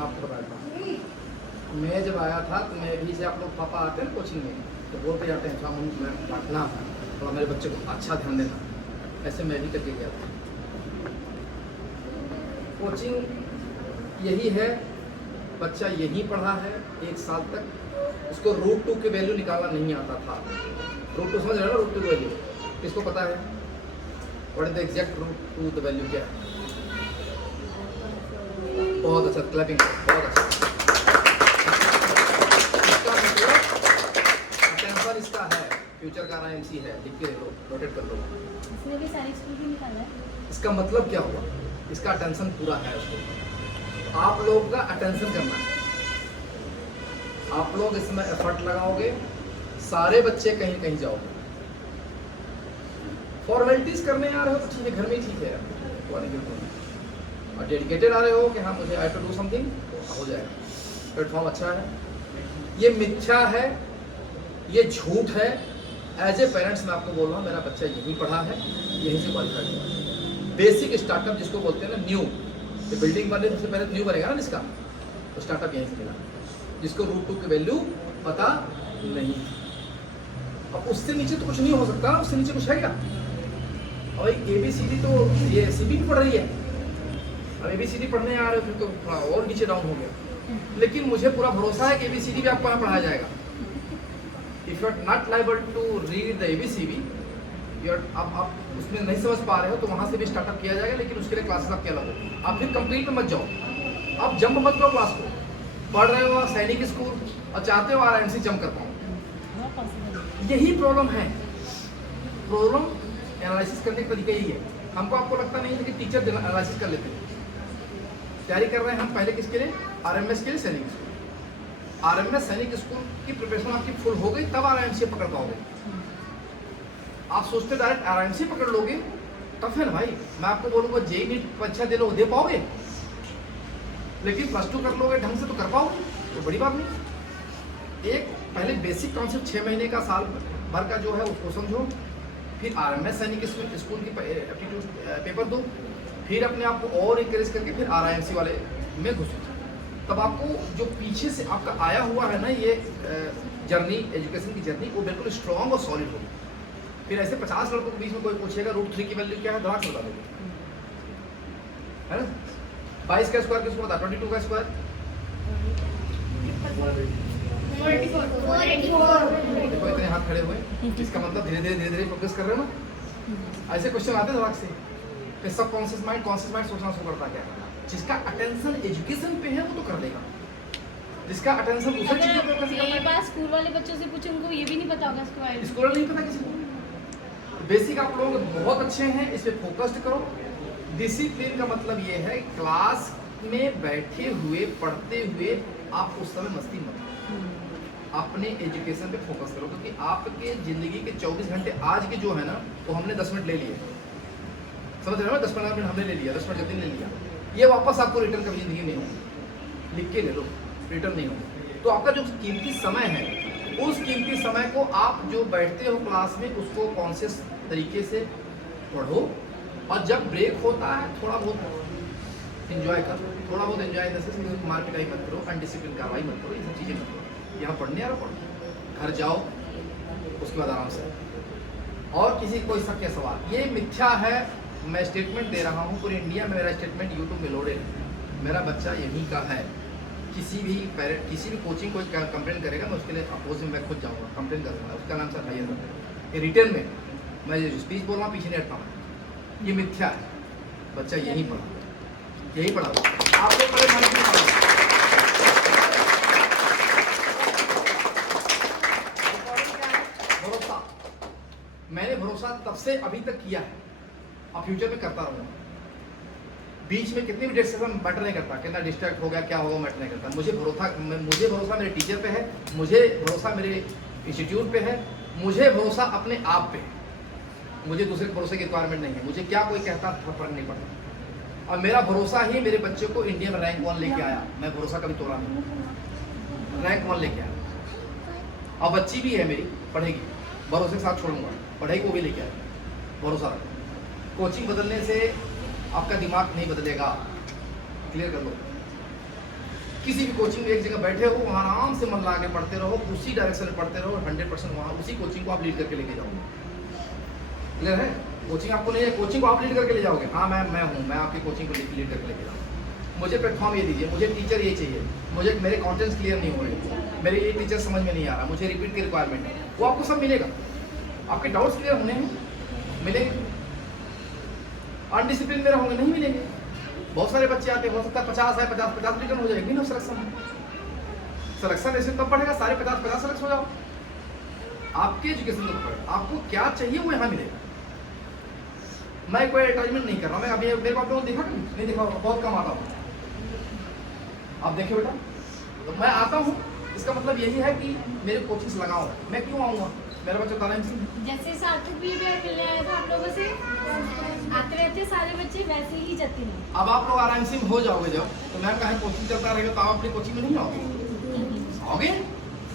मैं आपको बताता हूँ। मैं जब आया था तो मैं भी से आप लोग पापा आते हैं ना कोचिंग में तो बोलते जाते हैं हम पढ़ना थोड़ा मेरे बच्चे को अच्छा ध्यान देना, ऐसे मैं भी करके गया था। कोचिंग यही है, बच्चा यही पढ़ा है 1 साल तक, उसको √2 की वैल्यू निकालना नहीं आता था। √2 समझ रहे हो ना, √2 की वैल्यू किसको पता है? What is the exact √2 the value क्या है? बहुत अच्छा, क्लैपिंग, बहुत अच्छा। इसका मतलब टेंपर इसका है, फ्यूचर का RIMC है, लिख के लो, नोटेट कर लो। इसमें भी सारे स्कूल भी निकाला है। इसका मतलब क्या हुआ? इसका अटेंशन पूरा है उसको। आप लोग का अटेंशन करना है, आप लोग इसमें एफर्ट लगाओगे, सारे बच्चे कहीं कहीं जाओगे। फॉर्मेलिटीज करने आ रहे हो तो ठीक है, घर में ही ठीक है, और डेडिकेटेड आ रहे हो कि हाँ मुझे आई टू डू समथिंग, हो जाएगा। प्लेटफॉर्म अच्छा है। ये मिथ्या है, ये झूठ है। एज ए पेरेंट्स मैं आपको बोल रहा हूँ, मेरा बच्चा यहीं पढ़ा है, यहीं से क्वालिफाइड हुआ। बेसिक स्टार्टअप जिसको बोलते हैं ना, न्यू, ये बिल्डिंग बनने से पहले न्यू बनेगा ना जिसका, तो स्टार्टअप यहीं से मिला, जिसको √2 की वैल्यू पता नहीं थी। अब उससे नीचे तो कुछ नहीं हो सकता, उससे नीचे कुछ है क्या? और ABCD तो ये CB भी पढ़ रही है, अब ABCD पढ़ने आ रहे हो फिर तो थोड़ा और नीचे डाउन हो गया। लेकिन मुझे पूरा भरोसा है कि ABCD भी आपको यहाँ पढ़ाया जाएगा। If you are not liable to read the ABCD, अब आप उसमें नहीं समझ पा रहे हो तो वहाँ से भी स्टार्टअप किया जाएगा, लेकिन उसके लिए क्लासेस आपके अलग हो। आप फिर कंप्लीट में मत जाओ, आप जंप मत करो क्लास को। पढ़ रहे हो सैनिक स्कूल और चाहते हो RIMC जंप कर पाओ, यही प्रॉब्लम है। प्रॉब्लम एनालिसिस करने का तरीका यही है। हमको आपको लगता नहीं है कि टीचर एनालिसिस कर लेते हैं। तैयारी कर रहे हैं हम पहले किसके लिए? RMS के लिए, सैनिक स्कूल। RMS सैनिक स्कूल की प्रिपरेशन आपकी फुल हो गई तब RIMC पकड़ पाओगे। आप सोचते डायरेक्ट RIMC पकड़ लोगे, टफ है ना भाई। मैं आपको बोलूँगा JEE नीट परीक्षा दे लो, दे पाओगे, लेकिन +2 कर लोगे ढंग से तो कर पाओगे, तो बड़ी बात नहीं। एक पहले बेसिक कॉन्सेप्ट 6 महीने का, साल भर का जो है उसको समझो, फिर RMS सैनिक स्कूल की एप्टीट्यूड पेपर दो, फिर अपने आप को और इंकरेज करके फिर RIMC वाले में घुसो। तब आपको जो पीछे से आपका आया हुआ है ना ये जर्नी, एजुकेशन की जर्नी, वो बिल्कुल स्ट्रॉन्ग और सॉलिड होगी। फिर ऐसे 50 लड़कों के बीच में कोई पूछेगा √3 की वैल्यू क्या है, धड़ाक से बता दोगे, है ना? 22 का स्क्वायर किसको पता? 22 का स्क्वायर 484। देखो इतने हाथ खड़े हुए, इसका मतलब धीरे धीरे प्रोग्रेस कर रहे हो ना। ऐसे क्वेश्चन आते हैं धड़ाक से, फिर सब कॉन्शियस माइंड सोचना शुरू करता क्या? जिसका अटेंशन एजुकेशन पे है वो तो कर लेगा, जिसका अटेंशन दूसरी चीजों पे कैसे करना है? बात स्कूल वाले बच्चों से पूछे, उनको ये भी नहीं पता होगा इसके बारे में। स्कूल नहीं पता किसी को। बेसिक आप लोग बहुत अच्छे हैं, इस पे फोकस्ड करो। डिसिप्लिन का मतलब ये है क्लास में बैठे हुए पढ़ते हुए आप उस समय मस्ती मत करो, अपने एजुकेशन पे फोकस करो, क्योंकि आपके जिंदगी के 24 घंटे आज के जो है ना वो हमने 10 मिनट ले लिए, समझ रहे हो? 10-15 मिनट हमने ले लिया, 10 मिनट जल्दी ले लिया, ये वापस आपको रिटर्न कभी जिंदगी नहीं होगी। लिख के ले लो, रिटर्न नहीं होगी। तो आपका जो कीमती समय है, उस कीमती समय को आप जो बैठते हो क्लास में उसको कॉन्शियस तरीके से पढ़ो, और जब ब्रेक होता है थोड़ा बहुत एंजॉय करो, थोड़ा बहुत एंजॉय जैसे मार पिटाई मत करो, अनडिसिप्लिन कार्रवाई मत करो, ये सब चीज़ें मत करो। यहाँ पढ़ने आ रहा पढ़ो, घर जाओ उसके बाद आराम से। और किसी कोई सा क्या सवाल? ये मिथ्या है, मैं स्टेटमेंट दे रहा हूँ, पूरे इंडिया में मेरा स्टेटमेंट यूट्यूब में लोडेड है। मेरा बच्चा यहीं का है। किसी भी पेरेंट, किसी भी कोचिंग कोई कंप्लेन करेगा, मैं उसके लिए अपोज में मैं खुद जाऊँगा, कंप्लेन कर दूँगा, उसका नाम सर भैया। ये रिटर्न में मैं जो स्पीच बोल रहा हूँ पीछे नहीं हटता हूँ, ये मिथ्या है। बच्चा यहीं पढ़ा, यही पढ़ा आप लोग बड़े मन से पढ़ो। भरोसा, मैंने भरोसा तब से अभी तक किया है और फ्यूचर में करता रहूँगा। बीच में कितनी भी डेट से मैटर नहीं करता, कितना डिस्ट्रैक्ट हो गया क्या होगा मैटर नहीं करता। मुझे भरोसा मेरे टीचर पे है, मुझे भरोसा मेरे इंस्टीट्यूट पे है, मुझे भरोसा अपने आप पे है। मुझे दूसरे के भरोसे की रिक्वायरमेंट नहीं है। मुझे क्या कोई कहता फर्क नहीं पड़ता, और मेरा भरोसा ही मेरे बच्चे को इंडिया में रैंक 1 लेके आया। मैं भरोसा कभी तोड़ा नहीं, रैंक 1 लेके आया। और बच्ची भी है मेरी, पढ़ेगी, भरोसे के साथ छोड़ूंगा, पढ़ेगी वो भी लेके आएगी, भरोसा रखो। कोचिंग बदलने से आपका दिमाग नहीं बदलेगा, क्लियर कर लो। किसी भी कोचिंग में एक जगह बैठे हो, वहाँ आराम से मन लगा के पढ़ते रहो, उसी डायरेक्शन में पढ़ते रहो, 100% वहाँ उसी कोचिंग को आप लीड करके लेके जाओगे। क्लियर है? कोचिंग आपको नहीं है, कोचिंग को आप लीड करके ले जाओगे। हाँ मैं हूँ, मैं आपकी कोचिंग को लीड करके लेके जाऊँगा। मुझे प्लेटफॉर्म ये दीजिए, मुझे टीचर ये चाहिए, मुझे मेरे कॉन्टेंट्स क्लियर नहीं हो रहे, मेरे ये टीचर समझ में नहीं आ रहा, मुझे रिपीट की रिक्वायरमेंट है, वो आपको सब मिलेगा। आपके डाउट्स क्लियर होने हैं, मिलेंगे। अनडिसिप्लिन में रहोगे, नहीं मिलेंगे। बहुत सारे बच्चे आते हैं, हो सकता है 50 है, 50 रिटर्न हो जाएगी ना सिलेक्शन ऐसे तब पढ़ेगा, सारे 50 सेलेक्ट हो जाओ। आपके एजुकेशन को पढ़ेगा, आपको क्या चाहिए वो यहाँ मिलेगा। मैं कोई एडवर्टाइजमेंट नहीं कर रहा हूँ, मैं अभी मेरे को आप लोगों ने देखा नहीं देखा, बहुत कम आता हूँ। आप देखिए बेटा, तो मैं आता हूँ, इसका मतलब यही है कि मेरे कोचिंग्स लगाओ। मैं क्यों आऊँगा? मेरा बच्चा तारायण सिंह जैसे सार्थक भी मिलने आया था आप लोगों से, आते रहते सारे बच्चे वैसे ही जतिन हैं। अब आप लोग आराम से हो जाओगे जब, तो मैम कहें कोचिंग चलता रहेगा तो आप अपनी कोचिंग में नहीं आओगे? आओगे,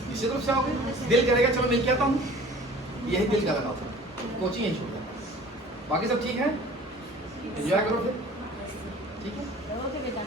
निश्चित रूप से आओगे। दिल करेगा चलो मिल के आता हूँ, यही दिल का लगा था, कोचिंग यही छोड़ जाता। बाकी सब ठीक है, एंजॉय करो फिर, ठीक है? ओके बेटा।